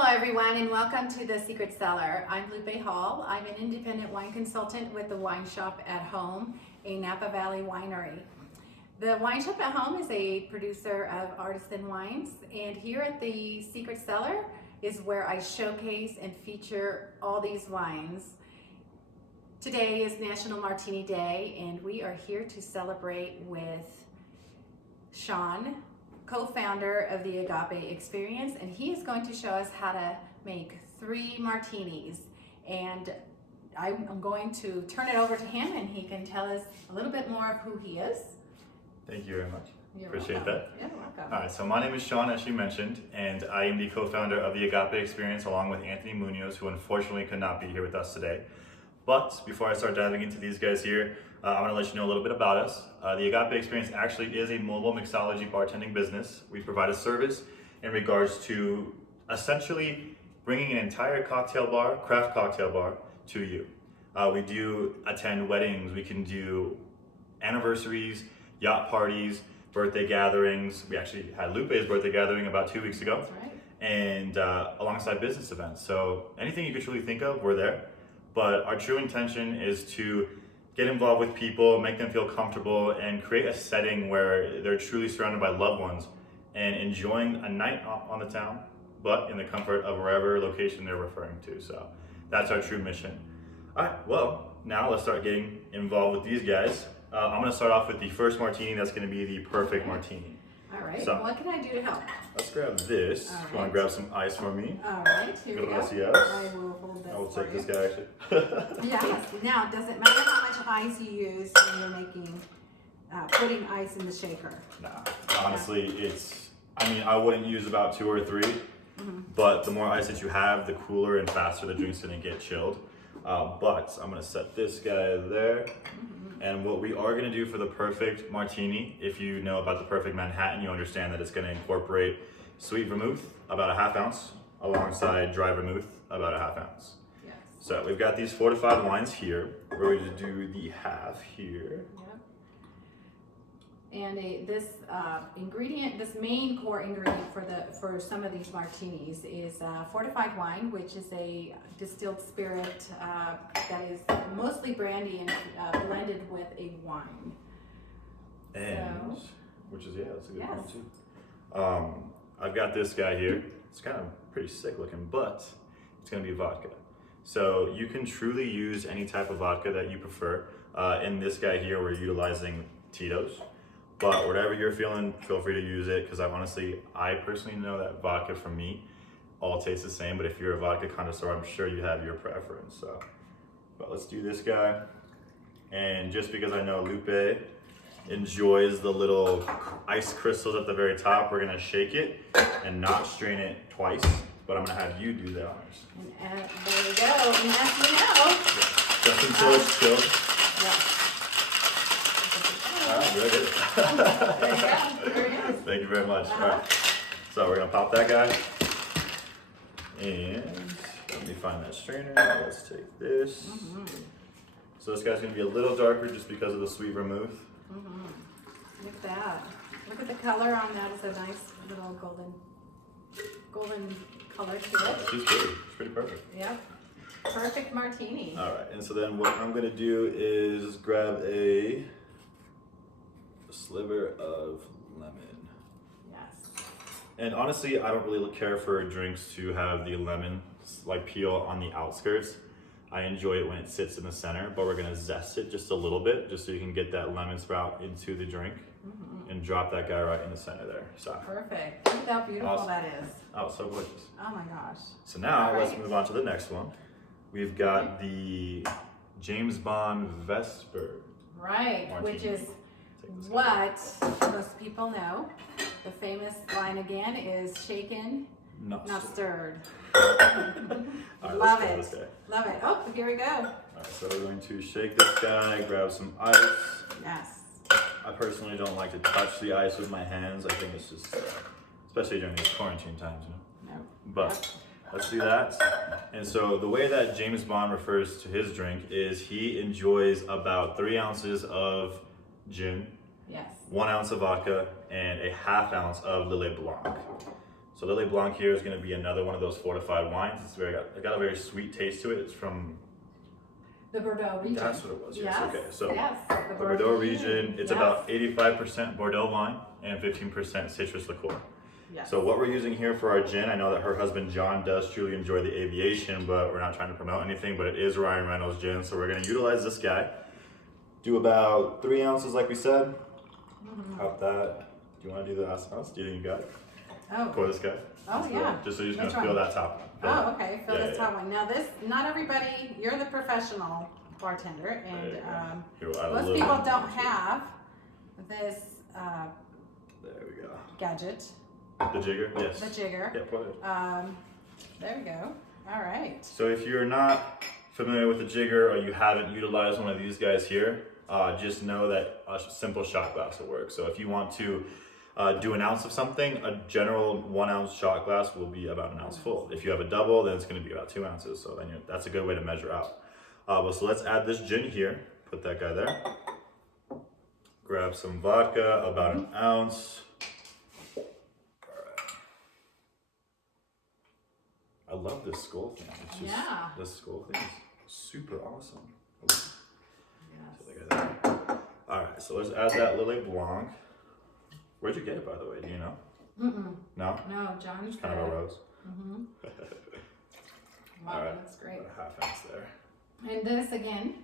Hello everyone and welcome to The Secret Cellar. I'm Lupe Hall. I'm an independent wine consultant with the Wine Shop at Home, a Napa Valley winery. The Wine Shop at Home is a producer of artisan wines, and here at The Secret Cellar is where I showcase and feature all these wines. Today is National Martini Day and we are here to celebrate with Sean, co-founder of the Agape experience, and he is going to show us how to make 3 martinis. And I'm going to turn it over to him and he can tell us a little bit more of who he is. Thank you very much. You're Appreciate welcome. that. You're welcome. All right, so my name is Sean, as you mentioned, and I am the co-founder of the Agape experience along with Anthony Munoz, who unfortunately could not be here with us today. But before I start diving into these guys here, I want to let you know a little bit about us. The Agape experience actually is a mobile mixology bartending business. We provide a service in regards to essentially bringing an entire cocktail bar, craft cocktail bar, to you. We do attend weddings, we can do anniversaries, yacht parties, birthday gatherings. We actually had Lupe's birthday gathering about 2 weeks ago. That's right. And alongside business events. So anything you could truly think of, we're there. But our true intention is to get involved with people, make them feel comfortable, and create a setting where they're truly surrounded by loved ones and enjoying a night on the town, but in the comfort of wherever location they're referring to. So that's our true mission. All right, well, now let's start getting involved with these guys. I'm gonna start off with the first martini. That's gonna be the perfect martini. All right, So, what can I do to help? let's grab this. All If you wanna right. grab some ice for me. All right, here we Good go. to see you. I will hold this I will for take you. this guy actually. Yes. Now, does it matter how much ice you use when you're making, putting ice in the shaker? Nah, honestly, I wouldn't use about 2 or 3, but the more ice that you have, the cooler and faster the drink's gonna get chilled. But I'm gonna set this guy there. And what we are gonna do for the perfect martini, if you know about the perfect Manhattan, you understand that it's gonna incorporate sweet vermouth, about a 1/2 ounce, alongside dry vermouth, about a 1/2 ounce. Yes. So we've got these fortified wines here. We're going to do the half here. Yep. And this this main core ingredient for some of these martinis is fortified wine, which is a distilled spirit that is mostly brandy and blended with a wine. And, So, which is, that's a good yes. one too. I've got this guy here. It's kind of pretty sick looking, but it's gonna be vodka. So you can truly use any type of vodka that you prefer. In this guy here, we're utilizing Tito's. But whatever you're feeling, feel free to use it, because I personally know that vodka for me all tastes the same, but if you're a vodka connoisseur, I'm sure you have your preference. So, but let's do this guy. And just because I know Lupe enjoys the little ice crystals at the very top, we're gonna shake it and not strain it twice, but I'm gonna have you do the honors. And there we go. And as you know, Just until it's chilled. yeah. All right, good. There you go. There it is. Thank you very much. All right. So we're gonna pop that guy. And let me find that strainer. Let's take this. So this guy's gonna be a little darker just because of the sweet vermouth. Look at that. Look at the color on that. It's a nice little golden color to it. It's just good. It's pretty perfect. Yep. Perfect martini. All right, and so then what I'm gonna do is grab a sliver of lemon. Yes. And honestly, I don't really care for drinks to have the lemon like peel on the outskirts. I enjoy it when it sits in the center, but we're gonna zest it just a little bit, just so you can get that lemon sprout into the drink and drop that guy right in the center there. So Perfect. Look at how beautiful Awesome. that is. oh, so gorgeous. Oh my gosh. So now All let's right. move on to the next one. We've got the James Bond Vesper. Right, Martini. which is Take this guy. what most people know. The famous line again is shaken, Not not so- stirred. All right, Love let's try it. this guy. Love it. Oh, here we go. All right, so we're going to shake this guy, grab some ice. Yes. I personally don't like to touch the ice with my hands. I think it's just, especially during these quarantine times, you know. No. But let's do that. And so the way that James Bond refers to his drink is he enjoys about 3 ounces of gin, Yes. 1 ounce of vodka, and a 1/2 ounce of Lillet Blanc. So Lily Blanc here is going to be another one of those fortified wines. It got a very sweet taste to it. It's from the Bordeaux region. That's what it was. Yes. Yes. Okay. So yes, the Bordeaux region. It's yes. about 85% Bordeaux wine and 15% citrus liqueur. Yes. So what we're using here for our gin, I know that her husband John does truly enjoy the aviation, but we're not trying to promote anything. But it is Ryan Reynolds gin, so we're going to utilize this guy. Do about 3 ounces, like we said. Hop that. Do you want to do the last ounce? Do you think you got it? Oh. For this guy. Oh yeah. Just so you're just Which gonna feel one? that top one. Oh, okay. Fill this top one. Now this, not everybody. You're the professional bartender, and most people don't have this there we go. gadget. The jigger. Yes. The jigger. Yeah, put it. There we go. All right. So if you're not familiar with the jigger or you haven't utilized one of these guys here, just know that a simple shot glass will work. So if you want to do an ounce of something, a general 1 ounce shot glass will be about an ounce full. If you have a double, then it's going to be about 2 ounces. So then that's a good way to measure out. So let's add this gin here. Put that guy there. Grab some vodka, about an ounce. All right. I love this skull thing. It's just, this skull thing is super awesome. Yes. Look at that. All right, so let's add that Lily Blanc. Where'd you get it, by the way? Do you know? No? No, John's Kind of a rose. Wow, All right. that's great. About a half ounce there. And this again,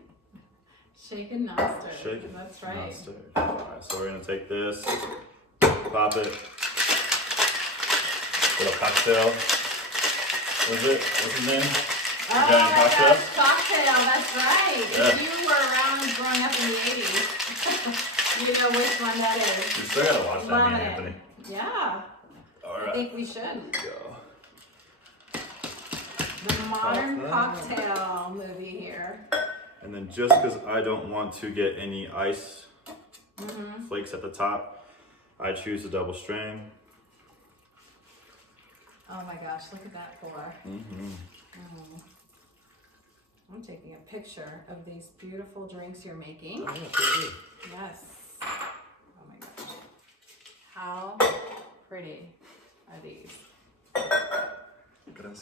shaken, not stirred. Shaken, that's right. not stirred. All right, so we're gonna take this, pop it, little cocktail. What's his name? Oh, that's cocktail, that's right. Yeah. If you were around growing up in the 80s, you know which one that is. You still gotta watch that, Love me and it. Anthony. Yeah, All I right. think we should. Go. The modern cocktail movie here. And then just because I don't want to get any ice flakes at the top, I choose a double strain. Oh my gosh, look at that pour. I'm taking a picture of these beautiful drinks you're making. Yes. Oh my gosh. How pretty are these?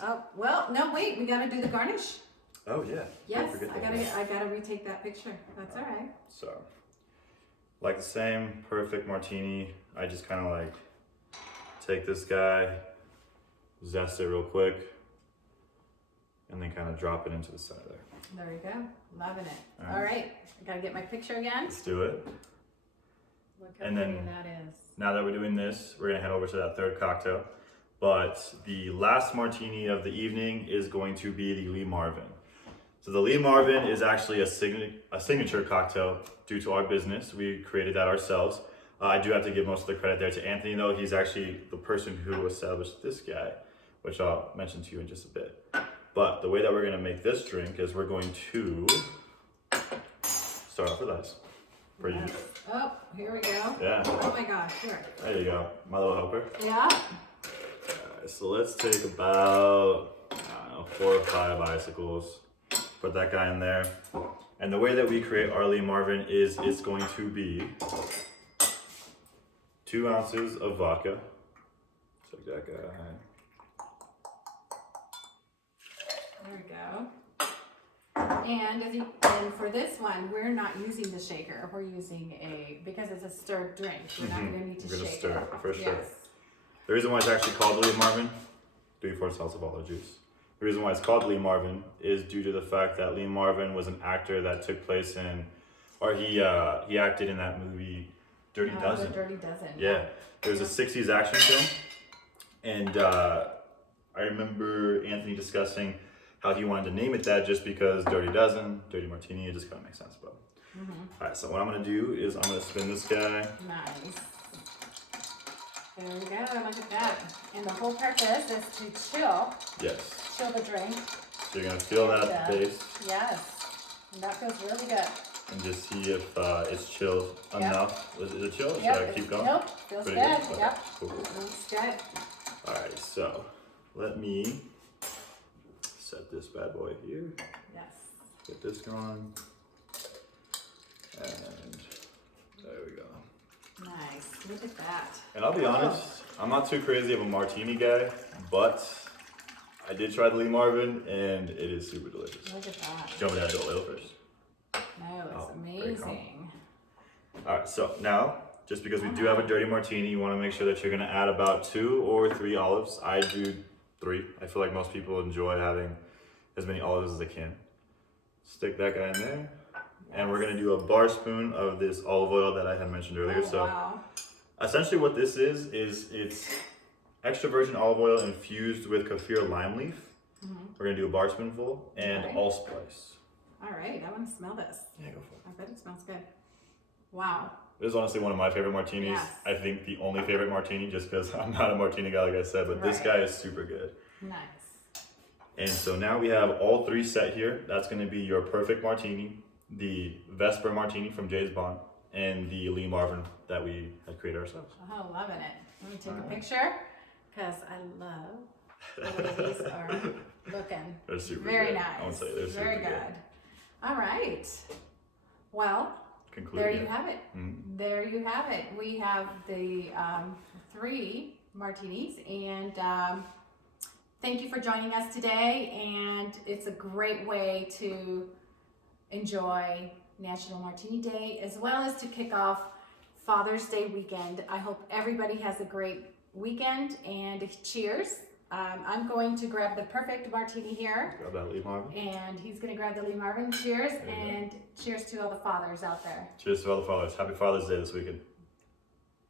Oh, well, no, wait, we gotta do the garnish. Oh yeah. Yes, I gotta retake that picture. That's all right. So, like the same perfect martini, I just kind of like take this guy, zest it real quick, and then kind of drop it into the center there. There you go. Loving it. All right. I gotta get my picture again. Let's do it. Look how pretty that is. Now that we're doing this, we're gonna head over to that third cocktail. But the last martini of the evening is going to be the Lee Marvin. So the Lee Marvin is actually a signature cocktail due to our business. We created that ourselves. I do have to give most of the credit there to Anthony, though. He's actually the person who established this guy, which I'll mention to you in just a bit. But the way that we're gonna make this drink is we're going to start off with ice. Yes. Oh, here we go. Yeah. Oh my gosh, here. There you go, my little helper. Yeah. Alright, so let's take about, I don't know, 4 or 5 icicles. Put that guy in there. And the way that we create our Lee Marvin is it's going to be 2 ounces of vodka. Take that guy. There we go. And for this one, we're not using the shaker. We're using because it's a stirred drink. We're not going to need to We're gonna shake stir it. it, for sure. Yes. The reason why it's actually called Lee Marvin, 3/4 salsa juice. The reason why it's called Lee Marvin is due to the fact that Lee Marvin was an actor that took place in, or he acted in that movie Dirty Dozen. The Dirty Dozen. Yeah, it was a 60s action film, and I remember Anthony discussing how he wanted to name it that just because Dirty Dozen, Dirty Martini, it just kind of makes sense. But all right, so what I'm gonna do is I'm gonna spin this guy. Nice. There we go. Look at that. And the whole purpose is to chill. Yes. Chill the drink. So you're gonna feel that base. Yes. And that feels really good. And just see if it's chilled enough. Is it chilled? Yep. Should I keep going? Nope. Feels Pretty good. Okay. Yep. Cool. Looks good. All right, so let me set this bad boy here. Yes. Get this going. And there we go. Nice. Look at that. And I'll be honest, I'm not too crazy of a martini guy, but I did try the Lee Marvin, and it is super delicious. Look at that. Do you want me to add the oil first? No, it's very calm. amazing. All right, so now, just because we do have a dirty martini, you want to make sure that you're going to add about 2 or 3 olives. I do 3. I feel like most people enjoy having as many olives as they can. Stick that guy in there. And we're going to do a bar spoon of this olive oil that I had mentioned earlier. Wow. Essentially what this is it's extra virgin olive oil infused with kaffir lime leaf. We're going to do a bar spoonful and allspice. All right, I want to smell this. Yeah, go for it. I bet it smells good. Wow. This is honestly one of my favorite martinis. Yes. I think the only favorite martini, just because I'm not a martini guy, like I said, but this guy is super good. Nice. And so now we have all 3 set here. That's going to be your perfect martini, the Vesper martini from James Bond, and the Lee Marvin that we had created ourselves. Oh, loving it. Let me take a picture because I love the way these are looking. They're super Very good. nice. I want to say they're super Very good. All right. Well, Conclude there here. you have it. There you have it. We have the 3 martinis, and thank you for joining us today. And it's a great way to enjoy National Martini Day as well as to kick off Father's Day weekend. I hope everybody has a great weekend, and cheers. I'm going to grab the perfect martini here. Grab that Lee Marvin. And he's going to grab the Lee Marvin. Cheers, and cheers to all the fathers out there. Cheers to all the fathers. Happy Father's Day this weekend.